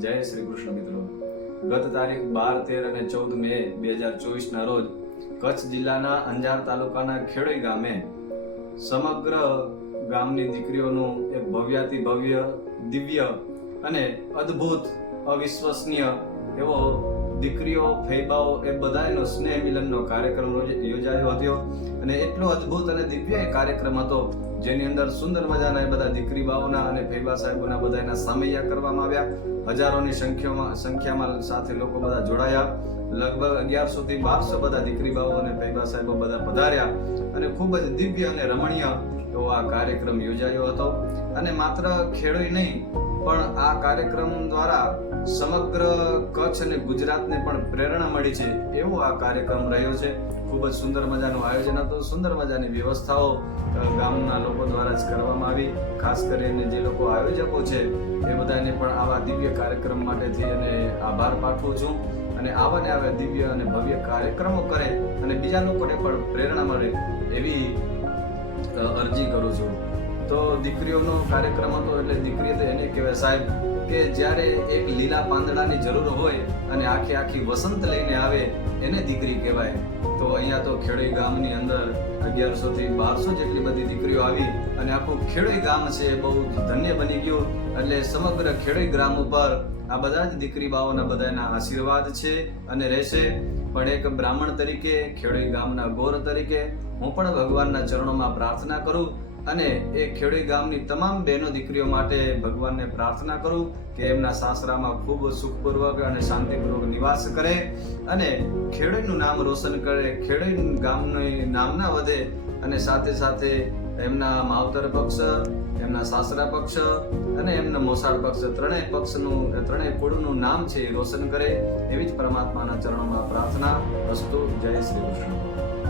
જય શ્રી કૃષ્ણ મિત્રો. ગત તારીખ 12, 13 અને 14 મે 2024 ના રોજ કચ્છ જિલ્લાના અંજાર તાલુકાના ખેડોઈ ગામે સમગ્ર ગામની દીકરીઓનું એક ભવ્યાતિ ભવ્ય, દિવ્ય અને અદ્ભુત, અવિશ્વસનીય એવો દીકરીઓ, ફૈબાઓ એ બધાનો સ્નેહ મિલનનો કાર્યક્રમ યોજાયો હતો. અને એટલો અદ્ભુત અને દિવ્ય એ કાર્યક્રમ હતો જેની અંદર સુંદર મજાના એ બધા દીકરી બાઓના અને ફૈબા સાહેબોના બધાના સામૈયા કરવામાં આવ્યા. હજારોની સંખ્યામાં સાથે લોકો બધા જોડાયા. લગભગ 1100 થી 1200 બધા દીકરી બાઓ અને ફૈબા સાહેબો બધા પધાર્યા અને ખૂબ જ દિવ્ય અને રમણીય એવો આ કાર્યક્રમ યોજાયો હતો. અને માત્ર ખેડોઈ નહીં પણ આ કાર્યક્રમ દ્વારા સમગ્ર કચ્છ અને ગુજરાતને પણ પ્રેરણા મળી છે એવો આ કાર્યક્રમ રહ્યો છે. ખૂબ જ સુંદર મજાનું આયોજન હતું. સુંદર મજાની વ્યવસ્થાઓ ગામના લોકો દ્વારા જ કરવામાં આવી. ખાસ કરીને જે લોકો આયોજકો છે એ બધાને પણ આવા દિવ્ય કાર્યક્રમ માટેથી અને આભાર પાઠવું છું. અને આવા ને આવા દિવ્ય અને ભવ્ય કાર્યક્રમો કરે અને બીજા લોકોને પણ પ્રેરણા મળે એવી અરજી કરું છું. તો દીકરીઓનો કાર્યક્રમ હતો એટલે દીકરી તો એને કહેવાય સાહેબ કે જ્યારે એક લીલા પાંદડાની જરૂર હોય અને આખી વસંત લઈને આવે એને દીકરી કહેવાય. તો અહીંયા તો ખેડોઈ ગામની અંદર 1100 થી 1200 જેટલી બધી દીકરીઓ આવી અને આખું ખેડોઈ ગામ છે બહુ ધન્ય બની ગયું. એટલે સમગ્ર ખેડોઈ ગ્રામ ઉપર આ બધા જ દીકરી બાઓના બધાના આશીર્વાદ છે અને રહેશે. પણ એક બ્રાહ્મણ તરીકે, ખેડોઈ ગામના ગોર તરીકે હું પણ ભગવાનના ચરણોમાં પ્રાર્થના કરું અને એ ખેડોઈ ગામની તમામ બહેનો દીકરીઓ માટે ભગવાનને પ્રાર્થના કરું કે એમના સાસરામાં ખૂબ સુખપૂર્વક અને શાંતિપૂર્વક નિવાસ કરે અને ખેડોઈનું નામ રોશન કરે, ખેડોઈ ગામનું નામના વધે અને સાથે સાથે એમના માવતર પક્ષ, એમના સાસરા પક્ષ અને એમના મોસાળ પક્ષ ત્રણેય કુળનું નામ છે એ રોશન કરે એવી જ પરમાત્માના ચરણોમાં પ્રાર્થના. અસ્તુ. જય શ્રી કૃષ્ણ.